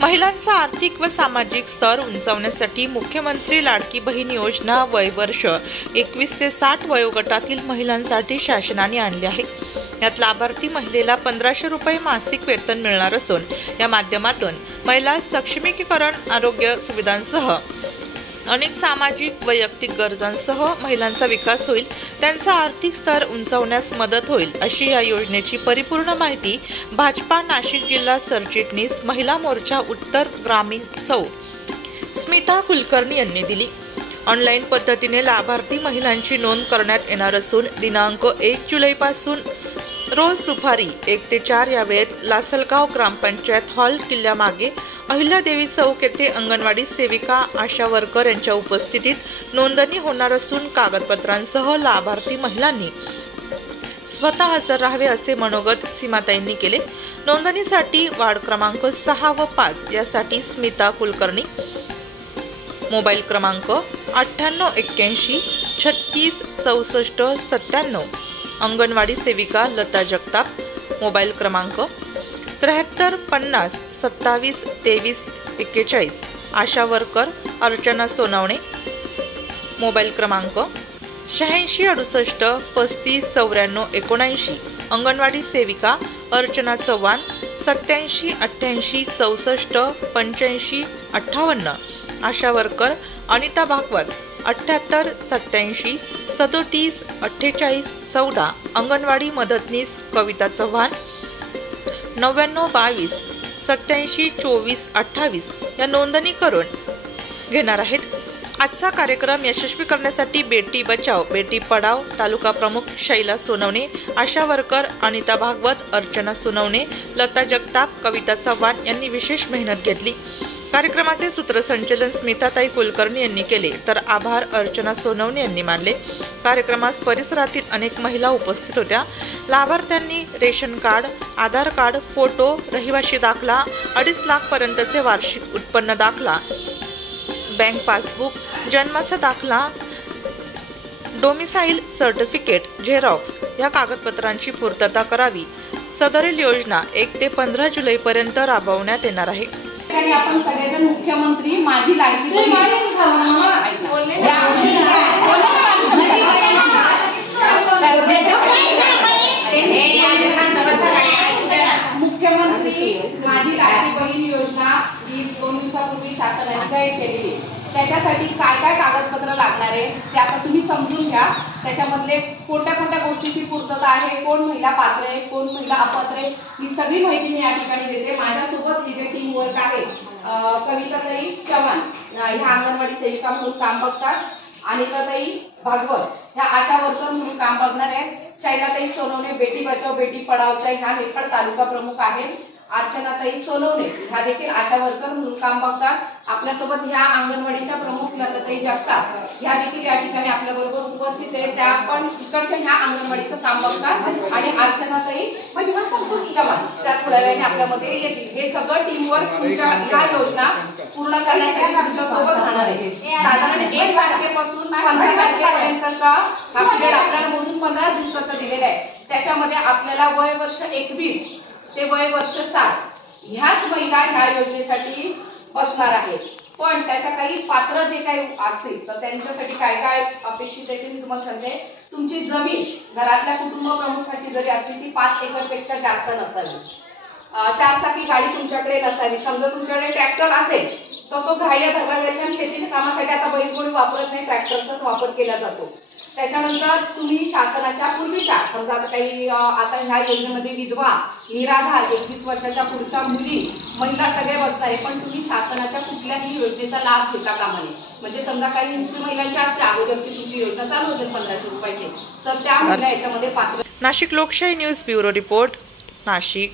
महिलांचा आर्थिक व सामाजिक स्तर उंचावण्यासाठी मुख्यमंत्री लाडकी बहीण योजना वयवर्ष 21 ते 60 वयोगटातील महिलांसाठी शासनाने आणली आहे। यात लाभार्थी महिलेला 1500 रुपये मासिक वेतन मिळणार असून या माध्यमातून महिला सक्षमीकरण, आरोग्य सुविधांसह अनेक सामाजिक वैयक्तिक गरजांसह महिलांचा विकास होईल, त्यांचा आर्थिक स्तर उंचावण्यास मदत होईल, अशी या योजनेची परिपूर्ण माहिती भाजपा नाशिक जिल्हा सरचिटणीस महिला मोर्चा उत्तर ग्रामीण सौ स्मिता कुलकर्णी यांनी दिली। ऑनलाईन पद्धतीने लाभार्थी महिलांची नोंद करण्यात येणार असून दिनांक 1 जुलैपासून रोज दुपारी 1 ते 4 या वेळेत लासलगाव ग्रामपंचायत हॉल किल्ल्यामागे अहिल्यादेवी चौक येथे अंगणवाडी सेविका, आशा वर्कर यांच्या उपस्थितीत नोंदणी होणार असून कागदपत्रांसह लाभार्थी महिलांनी स्वतः हजर राहावे असे मनोगत सीमाताईंनी केले। नोंदणीसाठी वार्ड क्रमांक 6 व 5 यासाठी स्मिता कुलकर्णी, मोबाईल क्रमांक 9881 36 64 97, अंगणवाडी सेविका लता जगताप, मोबाईल क्रमांक 73 50 27 23 41, आशा वर्कर अर्चना सोनवणे, मोबाईल क्रमांक 86 68 35 94 79, अंगणवाडी सेविका अर्चना चव्हाण 87 88 64 85 58, आशा वर्कर अनिता भागवत 78 87 37 48 14, अंगणवाडी मदतनीस कविता चव्हाण 99 22 87 24 28 या नोंदणी करून घेणार आहेत। आजचा कार्यक्रम यशस्वी करण्यासाठी बेटी बचाव बेटी पढाव तालुका प्रमुख शैला सोनवणे, आशा वर्कर अनिता भागवत, अर्चना सोनवणे, लता जगताप, कविता चव्हाण यांनी विशेष मेहनत घेतली। कार्यक्रमाचे सूत्रसंचालन स्मिताताई कुलकर्णी यांनी केले, तर आभार अर्चना सोनवणे यांनी मानले। कार्यक्रमास परिसरातील अनेक महिला उपस्थित होत्या। लाभार्थ्यांनी रेशन कार्ड, आधार कार्ड, फोटो, रहिवासी दाखला, 2.5 लाख पर्यंतचे वार्षिक उत्पन्न दाखला, बँक पासबुक, जन्माचा दाखला, डोमिसाईल सर्टिफिकेट, झेरॉक्स या कागदपत्रांची पूर्तता करावी। सदरील योजना 1 ते 15 जुलैपर्यंत राबवण्यात येणार आहे। आपण सगळेजण मुख्यमंत्री माझी लाडकी मुख्यमंत्री माझी लाडकी बहीण योजना ही 2 दिवसापूर्वी शासनाने जाहीर केली। त्याच्यासाठी काय काय कागदपत्र लागणार आहे ते आता तुम्ही समजून घ्या। त्याच्यामधले कोणत्या कोणत्या गोष्टीची पूर्तता आहे, कोण महिला पात्र आहे, कोण महिला अपात्र आहे, ही सगळी माहिती मी या ठिकाणी देते। माझ्यासोबत ही जे टीम वर्क आहे, कविताताई चव्हाण ह्या अंगणवाडी सेविका म्हणून काम बघतात, अनिताताई भागवत ह्या आशा वर्कर म्हणून काम बघणार आहेत, शैलाताई सोनवणे बेटी बचाव बेटी पढावच्या ह्या निफाड तालुका प्रमुख आहेत, अर्चनाताई सोनवणे ह्या देखील आशा वर्कर म्हणून काम बघतात। आपल्यासोबत ह्या अंगणवाडीच्या प्रमुख लताताई जगताप ह्या देखील या ठिकाणी आपल्या बरोबर उपस्थित आहेत, त्या पण इकडच्या ह्या अंगणवाडीचं काम बघतात, आणि अर्चनाताई चव्हाण त्या थोड्या वेळाने आपल्यामध्ये येतील। हे सगळं टीमवर्क तुमच्या ह्या योजना पूर्ण करण्यासाठी तुमच्यासोबत राहणार आहे। साधारण 1 तारखेपासून 15 तारखेपर्यंतचा हा पिरियड आपल्याला मोजून 15 दिवसाचा दिलेला आहे। त्याच्यामध्ये आपल्याला वय वर्ष 21 ते वय वर्ष 60 ह्याच महिला ह्या योजनेसाठी बसणार आहेत। पण त्याच्या काही पात्र जे काही असतील तर त्यांच्यासाठी काय काय अपेक्षित आहे ते मी तुम्हाला सांगते। तुमची जमीन घरातल्या कुटुंब प्रमुखाची जरी असली ती 5 एकरपेक्षा जास्त नसावी, 4 चाकी गाडी तुमच्याकडे नसावी, समजा तुमच्याकडे ट्रॅक्टर असेल तर तो ग्राह्य धरला जाईल, कारण शेतीच्या कामासाठी आता बैलजोडी वापरत नाही, ट्रॅक्टरचाच वापर केला जातो। त्याच्यानंतर तुम्ही शासनाच्या पूर्वीच्या समजा आता ह्या योजनेमध्ये विधवा, निराधार, 21 वर्षाच्या पुढच्या मुली, महिला सगळे बसणार आहे, पण तुम्ही शासनाच्या कुठल्याही योजनेचा लाभ घेता कामा नये। म्हणजे समजा काही महिलांची असते अगोदरची तुमची योजना चालू असेल 1500 रुपयाची, तर त्या महिला याच्यामध्ये पात्र। नाशिक लोकशाही न्यूज ब्युरो रिपोर्ट, नाशिक।